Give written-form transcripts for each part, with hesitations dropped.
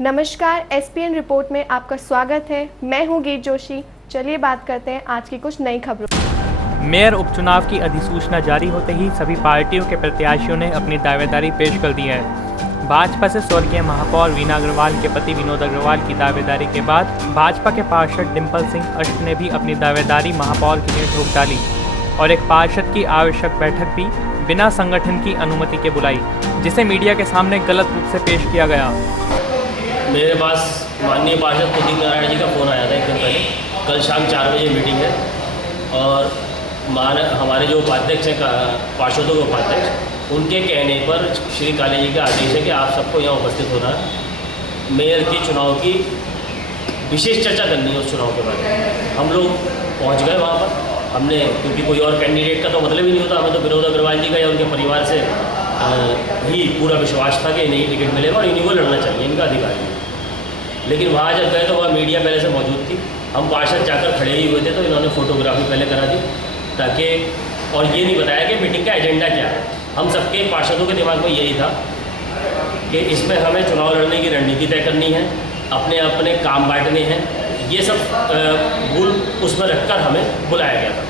नमस्कार, ESPN report में आपका स्वागत है। मैं हूं गीत जोशी। चलिए बात करते हैं आज की कुछ नई खबरों। मेयर उपचुनाव की अधिसूचना जारी होते ही सभी पार्टियों के प्रत्याशियों ने अपनी दावेदारी पेश कर दी है। भाजपा से स्वर्गीय महापौर वीना अग्रवाल के पति विनोद अग्रवाल की दावेदारी के बाद भाजपा के पार्षद डिम्पल सिंह अष्ट ने भी अपनी दावेदारी महापौर के लिए ठोक डाली और एक पार्षद की आवश्यक बैठक भी बिना संगठन की अनुमति के बुलाई, जिसे मीडिया के सामने गलत रूप से पेश किया गया। मेरे पास माननीय पार्षद कुलदीप नारायण जी का फ़ोन आया था एक दिन पहले। कल शाम 4 बजे मीटिंग है और हमारे जो उपाध्यक्ष हैं पार्षदों के उपाध्यक्ष, उनके कहने पर श्री काले जी का आदेश है कि आप सबको यहाँ उपस्थित होना है। मेयर के चुनाव की विशेष चर्चा करनी है। उस चुनाव के बारे में हम लोग पहुँच गए वहाँ पर। हमने, क्योंकि कोई और कैंडिडेट का तो मतलब ही नहीं होता, हमें तो विनोद अग्रवाल जी का या उनके परिवार से ही पूरा विश्वास था कि इन्हें टिकट मिलेगा और इन्हीं को लड़ना चाहिए, इनका अधिकार है। लेकिन वहाँ जब गए तो वहाँ मीडिया पहले से मौजूद थी। हम पार्षद जाकर खड़े ही हुए थे तो इन्होंने फ़ोटोग्राफी पहले करा दी ताकि, और ये नहीं बताया कि मीटिंग का एजेंडा क्या है। हम सबके पार्षदों के दिमाग में यही था कि इसमें हमें चुनाव लड़ने की रणनीति तय करनी है, अपने अपने काम बांटने हैं। ये सब भूल उसमें रखकर हमें बुलाया गया था।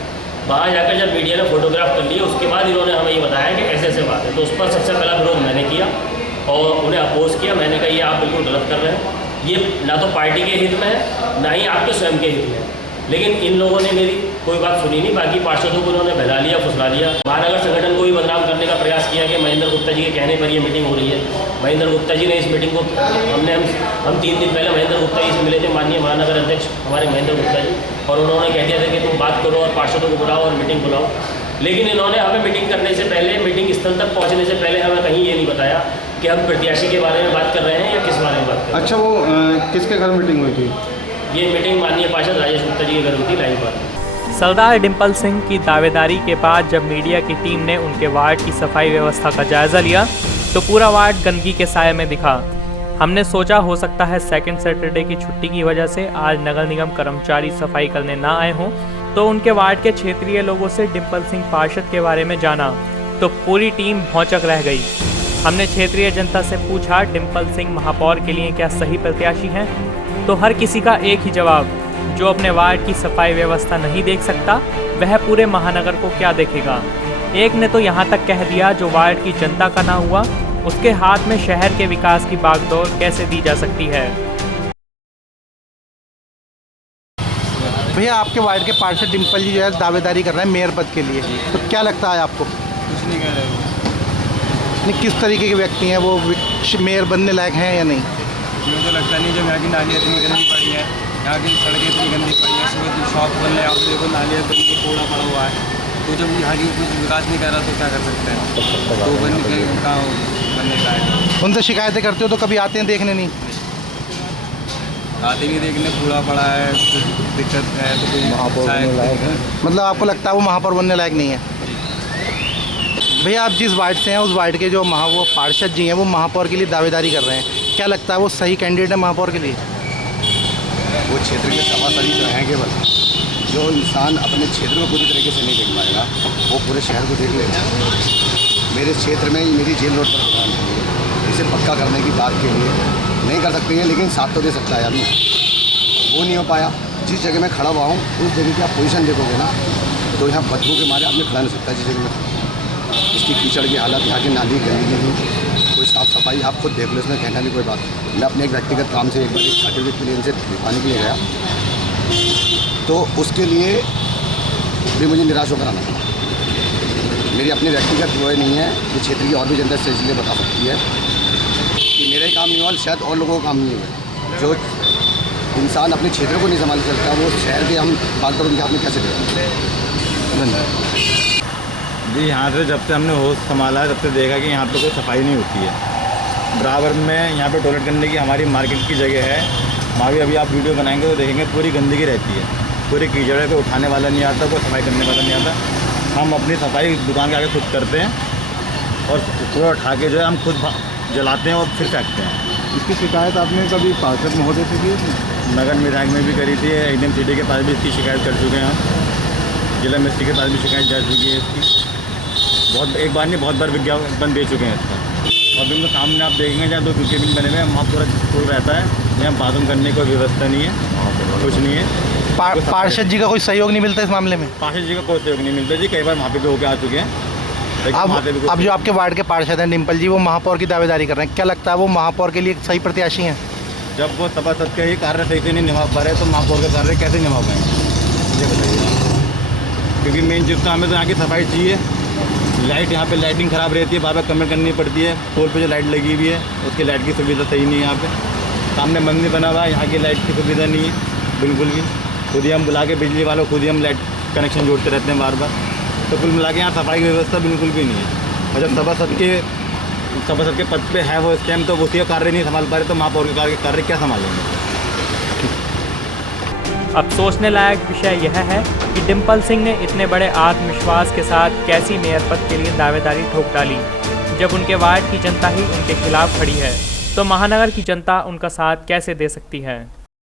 वहाँ जाकर जब मीडिया ने फोटोग्राफ कर लिए उसके बाद इन्होंने हमें ये बताया कि ऐसे ऐसे बात है, तो उस पर सबसे पहला विरोध मैंने किया और उन्हें अपोज़ किया। मैंने कहा ये आप बिल्कुल गलत कर रहे हैं, ये ना तो पार्टी के हित में है ना ही आपके स्वयं के हित में है। लेकिन इन लोगों ने मेरी कोई बात सुनी नहीं। बाकी पार्षदों को उन्होंने बहला लिया, फुसला लिया। महानगर संगठन को भी बदनाम करने का प्रयास किया कि महेंद्र गुप्ता जी के कहने पर ये मीटिंग हो रही है। महेंद्र गुप्ता जी ने इस मीटिंग को, हम 3 दिन पहले महेंद्र गुप्ता जी से मिले थे, माननीय महानगर अध्यक्ष हमारे महेंद्र गुप्ता जी, और उन्होंने कह दिया था कि तुम बात करो और पार्षदों को बुलाओ और मीटिंग बुलाओ। लेकिन इन्होंने हमें मीटिंग करने से पहले, मीटिंग स्थल तक पहुँचने से पहले हमें कहीं ये नहीं बताया कि हम प्रत्याशी के बारे में बात कर रहे हैं या किस बारे में बात कर रहे हैं। अच्छा, वो किसके घर मीटिंग हुई थी? ये मीटिंग माननीय पार्षद राजेश गुप्ता जी के घर हुई थी, लाइन पर। सरदार डिम्पल सिंह की दावेदारी के बाद जब मीडिया की टीम ने उनके वार्ड की सफाई व्यवस्था का जायजा लिया तो पूरा वार्ड गंदगी के साये में दिखा। हमने सोचा हो सकता है सेकंड सैटरडे की छुट्टी की वजह से आज नगर निगम कर्मचारी सफाई करने ना आए हों, तो उनके वार्ड के क्षेत्रीय लोगों से डिम्पल सिंह पार्षद के बारे में जाना तो पूरी टीम भौचक रह गई। हमने क्षेत्रीय जनता से पूछा डिम्पल सिंह महापौर के लिए क्या सही प्रत्याशी हैं, तो हर किसी का एक ही जवाब, जो अपने वार्ड की सफाई व्यवस्था नहीं देख सकता वह पूरे महानगर को क्या देखेगा। एक ने तो यहाँ तक कह दिया जो वार्ड की जनता का ना हुआ उसके हाथ में शहर के विकास की बागडोर कैसे दी जा सकती है। भैया, आपके वार्ड के पार्षद डिम्पल जी जो है दावेदारी कर रहे हैं मेयर पद के लिए, तो क्या लगता है आपको? कुछ नहीं कह रहे वो। नहीं, किस तरीके के व्यक्ति हैं वो, मेयर बनने लायक हैं या नहीं? मुझे तो लगता नहीं। जब यहाँ की नालियाँ इतनी गंदी पड़ी है, यहाँ की सड़कें इतनी गंदी पड़ी है, सुबह शॉप बनने आओ तो देखो नालियाँ गंदी कूड़ा पड़ा हुआ है। तो जब यहाँ की कुछ विकास नहीं कर रहा तो क्या कर सकते हैं? तो बनने के कहाँ बनने का है। उनसे शिकायतें करते हो तो कभी आते हैं देखने? नहीं आते नहीं देखने, कूड़ा पड़ा है, कुछ दिक्कत है तो कोई महापौर बनने लायक है। मतलब आपको लगता है वो महापौर बनने लायक नहीं है? भैया, आप जिस वार्ड से हैं उस वार्ड के जो वो पार्षद जी हैं वो महापौर के लिए दावेदारी कर रहे हैं, क्या लगता है वो सही कैंडिडेट है महापौर के लिए? वो क्षेत्र के सभासद जो हैं केवल, जो इंसान अपने क्षेत्र को पूरी तरीके से नहीं देख पाएगा वो पूरे शहर को देख लेगा। मेरे क्षेत्र में मेरी जेल रोड पर दुकान है, इसे पक्का करने की बात के लिए नहीं कर सकते हैं, लेकिन साथ तो दे सकता है आदमी। वो नहीं हो पाया। जिस जगह मैं खड़ा हुआ हूँ उस जगह की आप पोजीशन देखोगे ना तो यहाँ बदबू के मारे आदमी खड़ा नहीं सकता। जिस जगह में इसकी कीचड़ की हालत, यहाँ की नाली गंदगी, कोई साफ़ सफाई आप खुद देख लो, इसमें कहना भी कोई बात। मैं अपने एक व्यक्तिगत काम से एक बार एक सर्टिफिकेट प्लेन से दिखाने के लिए गया तो उसके लिए भी मुझे निराश होकर आना पड़ा। मेरी अपनी व्यक्तिगत वो नहीं है कि क्षेत्र की और भी जनता से इसलिए बता सकती है कि मेरा ही काम नहीं हुआ, शायद और लोगों का काम नहीं हुआ। जो इंसान अपने क्षेत्र को नहीं संभाल सकता वो शहर के हम बागडोर उनके हाथ में कैसे दें? धन्यवाद जी। यहाँ से जब से हमने होश संभाला है तब से देखा कि यहाँ पे कोई सफाई नहीं होती है। बराबर में यहाँ पे टॉयलेट करने की हमारी मार्केट की जगह है, वहाँ भी अभी आप वीडियो बनाएंगे तो देखेंगे पूरी गंदगी रहती है, पूरी कीचड़ है, कोई उठाने वाला नहीं आता, कोई सफाई करने वाला नहीं आता। हम अपनी सफाई दुकान के आगे खुद करते हैं और पूरा उठा के जो है हम खुद जलाते हैं और फिर फेंकते हैं। इसकी शिकायत आपने कभी पार्षद महोदय से की? नगर विधायक में भी करी थी, एकदम सिटी के पास भी इसकी शिकायत कर चुके हैं हम, जिला मिस्त्री के पास भी शिकायत जा चुकी है इसकी। एक बार नहीं बहुत बार विज्ञापन दे चुके हैं इसका। और बिल्कुल सामने आप देखेंगे जहाँ 2 केबिन बने हुए हैं, वहाँ पूरा स्कूल रहता है। यहाँ बाथरूम करने की कोई व्यवस्था नहीं है, कुछ नहीं है। पार्षद जी का कोई सहयोग नहीं मिलता इस मामले में? पार्षद जी का कोई सहयोग नहीं मिलता जी, कई बार वहाँ पे भी होके आ चुके हैं। अब जो आपके वार्ड के पार्षद हैं डिम्पल जी, वो महापौर की दावेदारी कर रहे हैं, क्या लगता है वो महापौर के लिए सही प्रत्याशी हैं? जब वो सभासद के ही कार्य सही से नहीं निभा पा रहे तो महापौर का कार्य कैसे निभा पाएंगे, ये बताइए। क्योंकि मेन चीज़ तो हमें तो यहाँ की सफाई चाहिए। लाइट यहाँ पे लाइटिंग ख़राब रहती है, बार बार कमेंट करनी पड़ती है। पोल पे जो लाइट लगी हुई है उसकी लाइट की सुविधा सही नहीं है। यहाँ पे सामने मंदिर बना हुआ है, यहाँ की लाइट की सुविधा नहीं है बिल्कुल भी। खुद ही हम बुला के बिजली वालों खुद ही हम लाइट कनेक्शन जोड़ते रहते हैं बार बार। तो कुल मिला के यहाँ सफाई की व्यवस्था बिल्कुल भी नहीं है। और जब सभासद के पद पे है वो इस टाइम, तो उसी का कार्य नहीं संभाल पा रहे तो महापौर के कार्य क्या संभालेंगे। अब सोचने लायक विषय यह है कि डिम्पल सिंह ने इतने बड़े आत्मविश्वास के साथ कैसी मेयर पद के लिए दावेदारी ठोक डाली, जब उनके वार्ड की जनता ही उनके खिलाफ खड़ी है। तो महानगर की जनता उनका साथ कैसे दे सकती है।